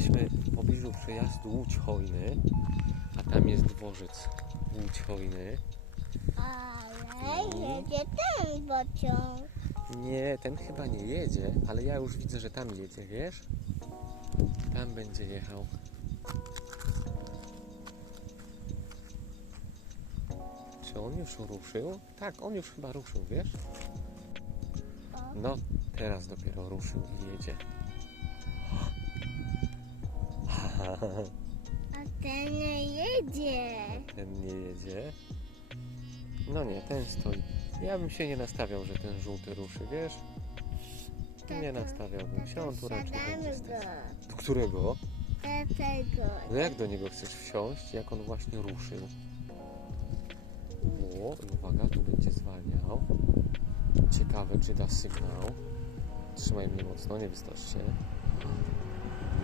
Jesteśmy w pobliżu przejazdu Łódź Hojny, a tam jest dworzec Łódź Hojny. Ale jedzie ten pociąg. Nie, ten chyba nie jedzie, ale ja już widzę, że tam jedzie, wiesz? Tam będzie jechał. Czy on już ruszył? Tak, on już chyba ruszył, wiesz? No, teraz dopiero ruszył i jedzie. A ten nie jedzie. Ten nie jedzie. No nie, ten stoi. Ja bym się nie nastawiał, że ten żółty ruszy, wiesz? Nie nastawiałbym się, on tu raczej będzie stać. Do którego? Do tego. No jak do niego chcesz wsiąść, jak on właśnie ruszył? O, i uwaga, tu będzie zwalniał. Ciekawe, czy da sygnał. Trzymaj mnie mocno, nie wystoś się.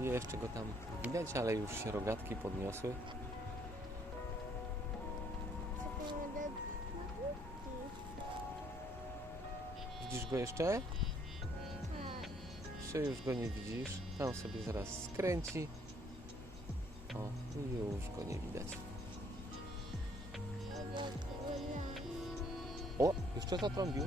I Jeszcze go tam widać, ale już się rogatki podniosły. Widzisz go jeszcze? Czy już go nie widzisz? Tam sobie zaraz skręci. O, już go nie widać. O, jeszcze zatrąbił.